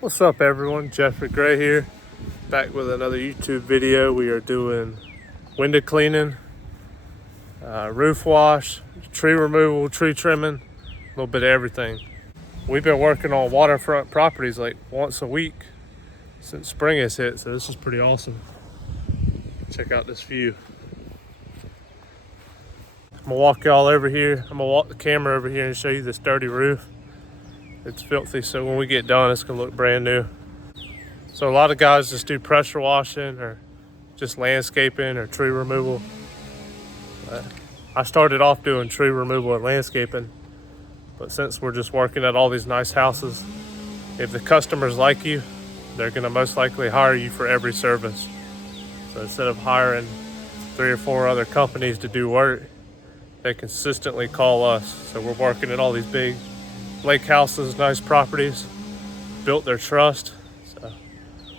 What's up everyone, Jeffrey Gray here, back with another YouTube video. We are doing window cleaning, roof wash, tree removal, tree trimming, a little bit of everything. We've been working on waterfront properties like once a week since spring has hit, so this is pretty awesome. Check out this view. I'm gonna walk y'all over here. I'm gonna walk the camera over here and show you this dirty roof. It's filthy, so when we get done, it's gonna look brand new. So a lot of guys just do pressure washing or just landscaping or tree removal. I started off doing tree removal and landscaping, but since we're just working at all these nice houses, if the customers like you, they're gonna most likely hire you for every service. So instead of hiring 3 or 4 other companies to do work, they consistently call us. So we're working at all these big lake houses, nice properties, built their trust. So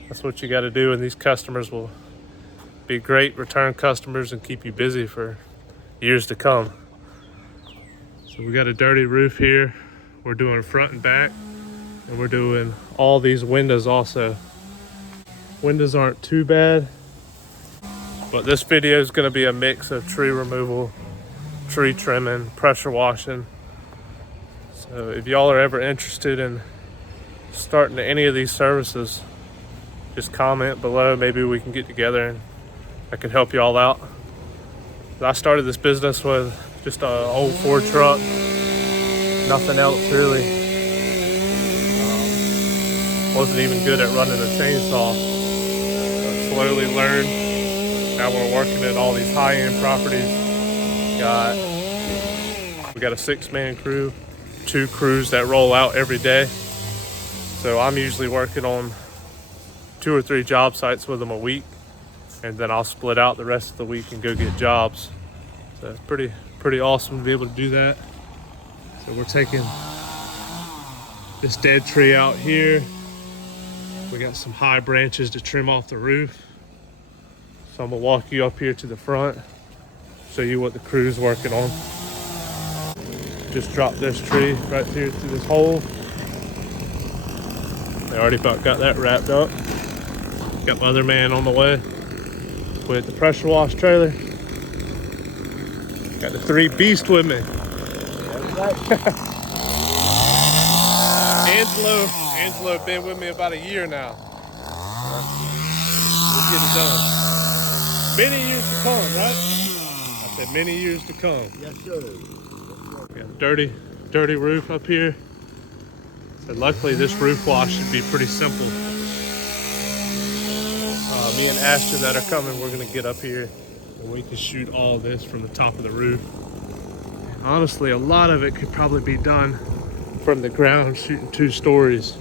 that's what you got to do, and these customers will be great return customers and keep you busy for years to come. So we got a dirty roof here. We're doing front and back, and we're doing all these windows also. Windows aren't too bad, but this video is going to be a mix of tree removal, tree trimming, pressure washing. So if y'all are ever interested in starting any of these services, just comment below. Maybe we can get together and I can help y'all out. I started this business with just an old Ford truck, nothing else really. Wasn't even good at running a chainsaw. I slowly learned. Now we're working at all these high-end properties. We got a 6-man crew, 2 crews that roll out every day. So I'm usually working on 2 or 3 job sites with them a week, and then I'll split out the rest of the week and go get jobs. So it's pretty awesome to be able to do that. So we're taking this dead tree out here. We got some high branches to trim off the roof. So I'm gonna walk you up here to the front, show you what the crew's working on. Just dropped this tree right here through this hole. They already about got that wrapped up. Got my other man on the way with the pressure wash trailer. Got the 3 beasts with me. Angelo been with me about a year now. We'll get it done. Many years to come, right? I said many years to come. Yes, sir. Got a dirty roof up here. So luckily this roof wash should be pretty simple. Me and Ashton that are coming, we're gonna get up here and we can shoot all this from the top of the roof. And honestly, a lot of it could probably be done from the ground, shooting 2 stories.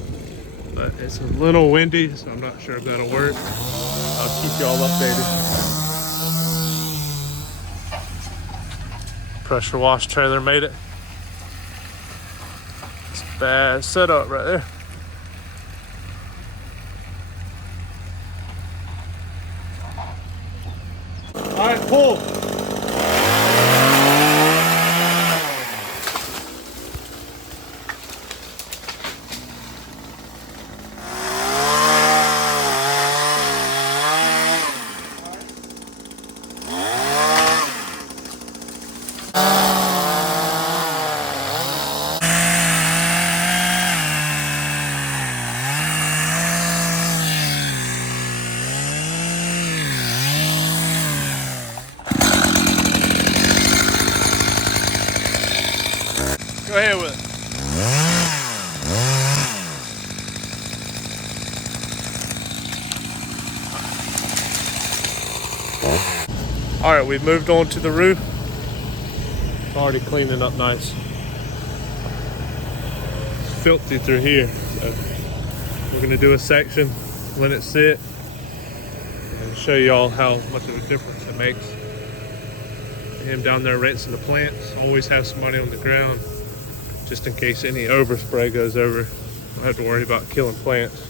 But it's a little windy, so I'm not sure if that'll work. I'll keep y'all updated. Pressure wash trailer made it. It's a bad setup right there. All right, pull. Go ahead with it. All right, we've moved on to the roof. It's already cleaning up nice. It's filthy through here. So we're gonna do a section, let it sit, and show y'all how much of a difference it makes. Him down there rinsing the plants. Always have some money on the ground, just in case any overspray goes over. Don't have to worry about killing plants.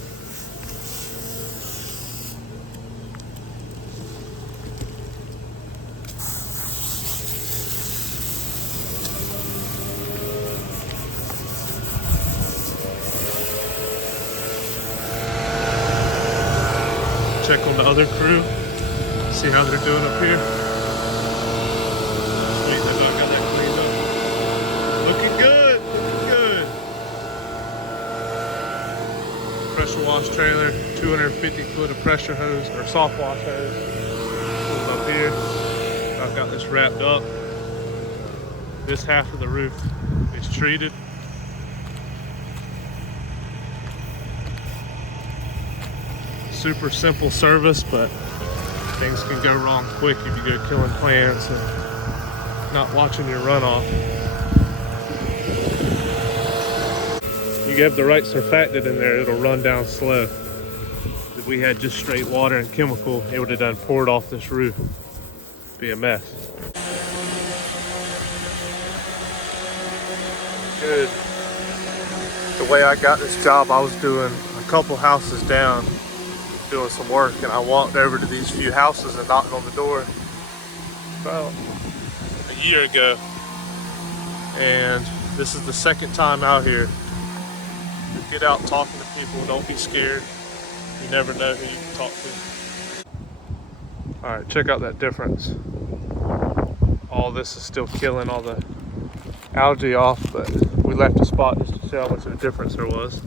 check on the other crew, see how they're doing up here. Sweet, they about got that cleaned up. Looking good, looking good. Pressure wash trailer, 250 foot of pressure hose, or soft wash hose. Goes up here. I've got this wrapped up. This half of the roof is treated. Super simple service, but things can go wrong quick if you go killing plants and not watching your runoff. You have the right surfactant in there, it'll run down slow. If we had just straight water and chemical, it would have done poured off this roof. It'd be a mess. Good. The way I got this job, I was doing a couple houses down, doing some work, and I walked over to these few houses and knocked on the door about a year ago. And this is the second time out here. Get out talking to people, don't be scared. You never know who you can talk to. All right, check out that difference. All this is still killing all the algae off, but we left a spot just to show how much of a difference there was.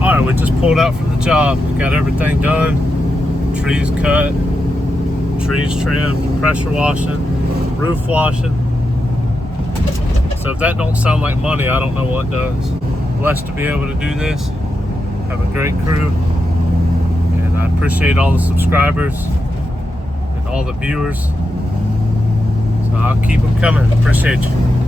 Alright, we just pulled out from the job. We got everything done. Trees cut, trees trimmed, pressure washing, roof washing. So if that don't sound like money, I don't know what does. Blessed to be able to do this. Have a great crew. And I appreciate all the subscribers and all the viewers. So I'll keep them coming. Appreciate you.